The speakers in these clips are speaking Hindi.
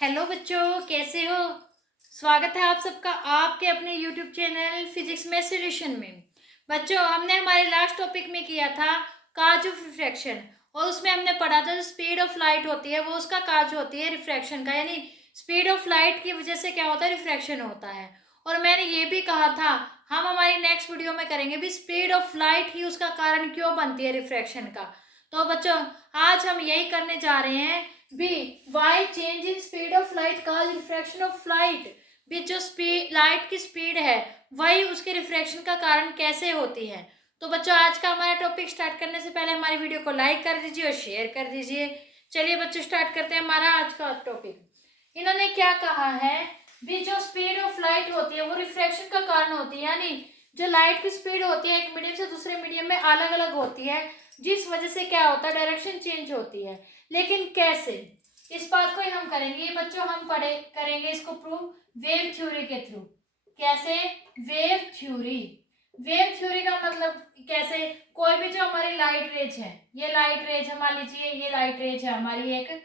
हेलो बच्चों, कैसे हो। स्वागत है आप सबका आपके अपने यूट्यूब चैनल फिजिक्स में सॉल्यूशन में। बच्चों, हमने हमारे लास्ट टॉपिक में किया था काज ऑफ रिफ्रैक्शन, और उसमें हमने पढ़ा था जो स्पीड ऑफ लाइट होती है वो उसका काज होती है रिफ्रैक्शन का, यानी स्पीड ऑफ लाइट की वजह से क्या होता है, रिफ्रैक्शन होता है। और मैंने ये भी कहा था हम हमारी नेक्स्ट वीडियो में करेंगे भी स्पीड ऑफ लाइट ही उसका कारण क्यों बनती है रिफ्रैक्शन का। तो बच्चों, आज हम यही करने जा रहे हैं B Y change in speed of light cause refraction of light. भी जो स्पीड लाइट की स्पीड है वही उसके रिफ्रैक्शन का कारण कैसे होती है। तो बच्चों, आज का हमारा टॉपिक स्टार्ट करने से पहले हमारी वीडियो को लाइक कर दीजिए और शेयर कर दीजिए। चलिए बच्चों, स्टार्ट करते हैं हमारा आज का टॉपिक। इन्होंने क्या कहा है भी जो स्पीड ऑफ लाइट होती है वो रिफ्रैक्शन का कारण होती है, यानी जो लाइट की स्पीड होती है एक मीडियम से दूसरे मीडियम में अलग अलग होती है, जिस वजह से क्या होता है, डायरेक्शन चेंज होती है। लेकिन कैसे, इस बात को ही हम करेंगे ये बच्चों, हम पढ़े करेंगे इसको प्रूव वेव थ्योरी के थ्रू। कैसे, वेव थ्योरी। वेव थ्योरी का मतलब कैसे, कोई भी जो हमारी लाइट रेज है, ये लाइट रेज है, मान लीजिए ये लाइट रेज है हमारी एक,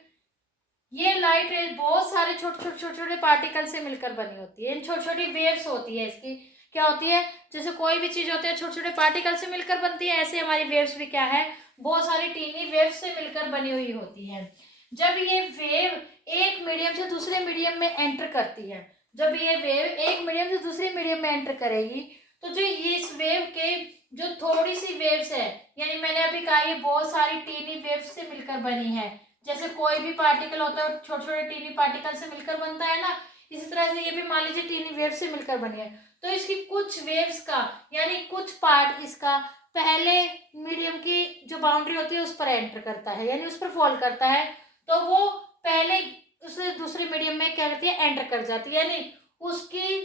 ये लाइट रेज बहुत सारे छोटे छोटे छोटे छोटे पार्टिकल से मिलकर बनी होती है, इन छोटी छोटी वेव्स होती है इसकी। क्या होती है, जैसे कोई भी चीज होती है छोटे छोटे पार्टिकल से मिलकर बनती है, ऐसे हमारी वेव्स भी क्या है, बहुत सारी टीनी वेव्स से मिलकर बनी हुई होती है। जब ये वेव एक मीडियम से दूसरे मीडियम में एंटर करती है, जब ये वेव एक मीडियम से दूसरे मीडियम में एंटर करेगी, तो जो ये इस वेव के जो थोड़ी सी वेव्स है, यानी मैंने अभी कहा ये बहुत सारी टीनी वेव्स से मिलकर बनी है, जैसे कोई भी पार्टिकल होता है छोटे छोटे टीनी पार्टिकल से मिलकर बनता है ना, इसी तरह से ये भी मान लीजिए टीनी वेव से मिलकर बनी है। तो इसकी कुछ वेव्स का यानी कुछ पार्ट इसका पहले मीडियम की जो बाउंड्री होती है उस पर एंटर करता है, यानी उस पर फॉल करता है, तो वो पहले उससे दूसरे मीडियम में क्या करती है, एंटर कर जाती है, यानी उसकी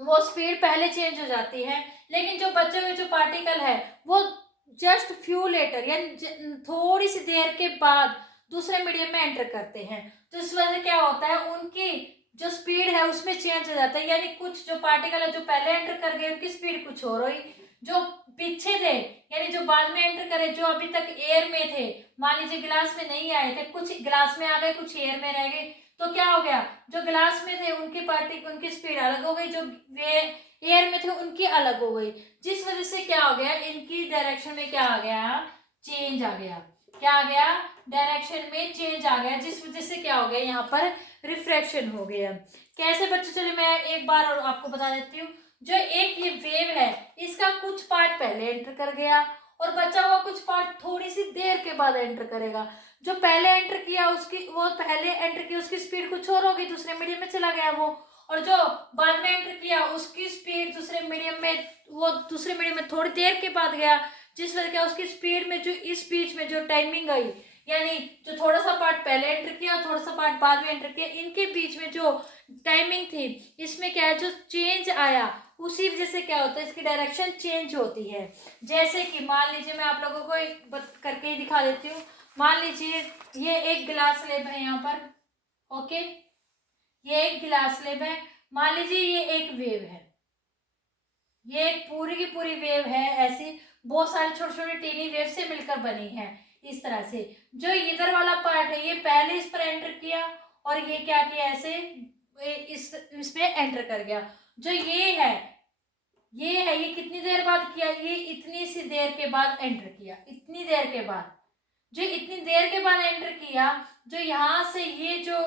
वो स्पीड पहले चेंज हो जाती है। लेकिन जो बचे हुए जो पार्टिकल है वो जस्ट फ्यू लेटर यानी थोड़ी सी देर के बाद दूसरे मीडियम में एंटर करते हैं, तो इस वजह से क्या होता है, उनकी जो स्पीड है उसमें चेंज हो जाता है, यानी कुछ जो पार्टिकल है जो पहले एंटर कर गए उनकी स्पीड कुछ और हुई, जो पीछे थे यानी जो बाद में एंटर करे, जो अभी तक एयर में थे, मान लीजिए गिलास में नहीं आए थे, कुछ गिलास में आ गए कुछ एयर में रह गए, तो क्या हो गया, जो गिलास में थे उनकी पार्टिकल उनकी स्पीड अलग हो गई, जो वे एयर में थे उनकी अलग हो गई, जिस वजह से क्या हो गया, इनकी डायरेक्शन में क्या आ गया, चेंज आ गया। क्या आ गया, डायरेक्शन में चेंज आ गया, जिस वजह से क्या हो गया, यहाँ पर रिफ्रैक्शन हो गया। कैसे बच्चों, चलिए मैं एक बार और आपको बता देती हूँ। जो एक ये वेव है इसका कुछ पार्ट पहले एंटर कर गया और बचा हुआ कुछ पार्ट थोड़ी सी देर के बाद एंटर करेगा। जो पहले एंटर किया उसकी वो पहले एंटर की उसकी स्पीड कुछ और होगी, दूसरे मीडियम में चला गया वो, और जो बाद में एंटर किया उसकी स्पीड दूसरे मीडियम में, वो दूसरे मीडियम में थोड़ी देर के बाद गया, जिस वजह से उसकी स्पीड में जो इस बीच में जो टाइमिंग आई, यानी जो थोड़ा सा पार्ट पहले एंटर किया और थोड़ा सा पार्ट बाद में एंटर किया, इनके बीच में जो टाइमिंग थी इसमें क्या है, जो चेंज आया उसी वजह से क्या होता है, इसकी डायरेक्शन चेंज होती है। जैसे कि मान लीजिए मैं आप लोगों को एक करके ही दिखा देती हूँ। मान लीजिए ये एक गिलास स्लेब है यहाँ पर, ओके, ये एक गिलास स्लेब है, मान लीजिए ये एक वेव है, ये एक पूरी की पूरी वेव है, ऐसी बहुत सारे छोटे छोटे टीनी वेव से मिलकर बनी है। इस तरह से जो इधर वाला पार्ट है ये पहले इस पर एंटर किया और ये क्या किया, ऐसे इसमें एंटर कर गया। जो ये कितनी देर बाद किया, ये इतनी सी देर के बाद एंटर किया, इतनी देर के बाद, जो इतनी देर के बाद एंटर किया, जो यहाँ से ये जो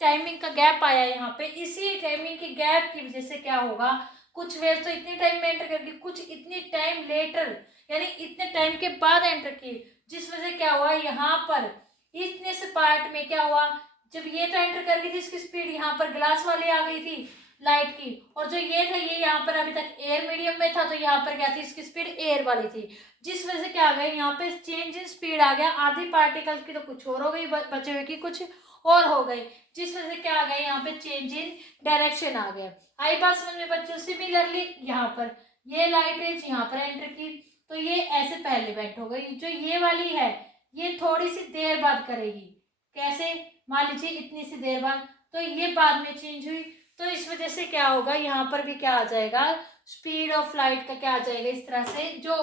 टाइमिंग का गैप आया यहाँ पे, इसी टाइमिंग के गैप की वजह से क्या होगा, कुछ वेव तो इतने टाइम में एंटर करके कुछ इतनी टाइम लेटर यानी इतने टाइम के बाद एंटर की, जिस वजह से क्या हुआ, यहाँ पर इतने से पार्ट में क्या हुआ, जब ये तो एंटर कर गई थी इसकी स्पीड यहाँ पर ग्लास वाली आ गई थी लाइट की, और जो ये था ये यहाँ पर अभी तक एयर मीडियम में था, तो यहाँ पर क्या थी, इसकी स्पीड एयर वाली थी, जिस वजह से क्या आ गया, यहाँ पे चेंज इन स्पीड आ गया, आधी पार्टिकल की तो कुछ और हो गई, बचे हुए की कुछ और हो गई, जिस वजह से क्या आ गया, यहाँ पे चेंज इन डायरेक्शन आ गया। आई बात समझ में बच्चों। सिमिलरली यहाँ पर ये लाइट रेज यहाँ पर एंटर की, तो ये ऐसे पहले बेंट हो गई, जो ये वाली है ये थोड़ी सी देर बाद करेगी, कैसे, मान लीजिए इतनी सी देर बाद, तो ये बाद में चेंज हुई, तो इस वजह से क्या होगा, यहाँ पर भी क्या आ जाएगा, स्पीड ऑफ लाइट का क्या आ जाएगा, इस तरह से जो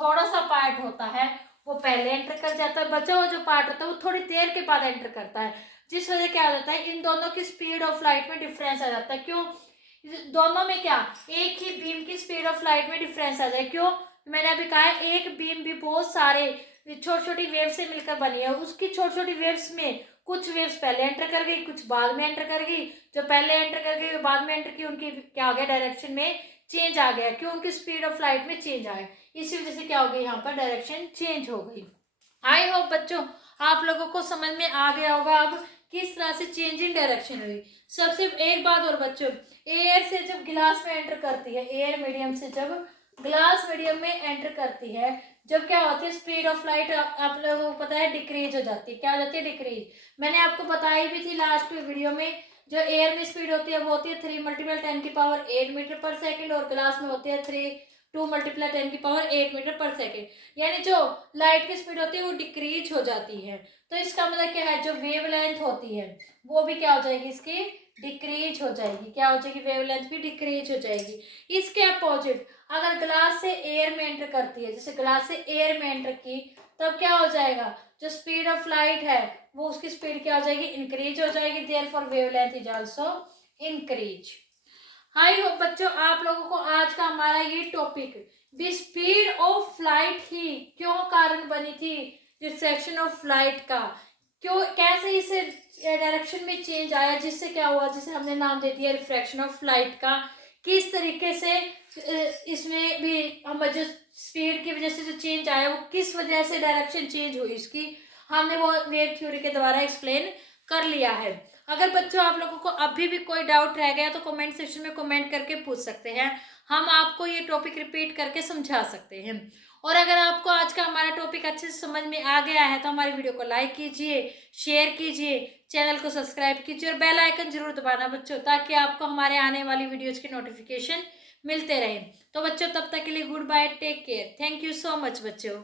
थोड़ा सा पार्ट होता है वो पहले एंटर कर जाता है, बचा हुआ जो पार्ट होता है वो थोड़ी देर के बाद एंटर करता है, जिस वजह क्या हो जाता है, इन दोनों की स्पीड ऑफ लाइट में डिफरेंस आ जाता है। क्यों? दोनों में क्या, एक ही बीम की स्पीड ऑफ लाइट में डिफरेंस आ जाए। क्यों? मैंने अभी कहा है एक बीम भी बहुत सारे छोटी छोटी वेव से मिलकर बनी है। उसकी छोटी छोटी वेव्स में कुछ वेव्स पहले एंटर कर गई, कुछ बाद में एंटर कर गई। जो पहले एंटर कर गई, बाद में एंटर की, उनकी क्या हो गया, डायरेक्शन में चेंज आ गया। क्यों? उनकी स्पीड ऑफ लाइट में चेंज आया, इसी वजह से क्या हो गई, यहाँ पर डायरेक्शन चेंज हो गई। आई होप बच्चों आप लोगों को समझ में आ गया होगा अब किस तरह से चेंज इन डायरेक्शन हुई। सबसे एक बात और बच्चों, एयर से जब गिलास में एंटर करती है, एयर मीडियम से जब ग्लास मीडियम में एंटर करती है, जब क्या होती है, स्पीड ऑफ लाइट आप लोगों को पता है डिक्रीज हो जाती है। क्या हो जाती है? डिक्रीज। मैंने आपको बताई भी थी लास्ट वीडियो में, जो एयर में स्पीड होती है वो होती है 3 × 10⁸ मीटर पर सेकेंड, और ग्लास में होती है 2 × 10⁸ मीटर पर सेकेंड। यानी जो लाइट की स्पीड होती है वो डिक्रीज हो जाती है। तो इसका मतलब क्या है, जो वेवलेंथ होती है वो भी क्या हो जाएगी, इसकी डिक्रीज हो जाएगी। क्या हो जाएगी? वेवलेंथ भी डिक्रीज हो जाएगी। इसके अपोजिट अगर ग्लास से एयर में एंटर करती है, जैसे ग्लास से एयर में एंटर की, तब क्या हो जाएगा, जो स्पीड ऑफ लाइट है वो उसकी स्पीड क्या हो जाएगी, इंक्रीज हो जाएगी। Therefore wavelength is also increase. I hope बच्चों आप लोगों को आज का हमारा ये topic, the speed of light ही क्यों कारण बनी थी रिफ्रैक्शन ऑफ लाइट का, क्यों, कैसे इसे डायरेक्शन में चेंज आया, जिससे क्या हुआ, जिसे हमने नाम दे दिया रिफ्रैक्शन ऑफ लाइट का। किस तरीके से इसमें भी हम जो स्पीड की वजह से जो चेंज आया वो किस वजह से डायरेक्शन चेंज हुई, इसकी हमने वो वेव थ्योरी के द्वारा एक्सप्लेन कर लिया है। अगर बच्चों आप लोगों को अभी भी कोई डाउट रह गया तो कमेंट सेक्शन में कमेंट करके पूछ सकते हैं, हम आपको ये टॉपिक रिपीट करके समझा सकते हैं। और अगर आपको आज का हमारा टॉपिक अच्छे से समझ में आ गया है तो हमारी वीडियो को लाइक कीजिए, शेयर कीजिए, चैनल को सब्सक्राइब कीजिए और बेल आइकन जरूर दबाना बच्चों, ताकि आपको हमारे आने वाली वीडियोज की नोटिफिकेशन मिलते रहे। तो बच्चों तब तक के लिए goodbye, take care, thank you so much बच्चों।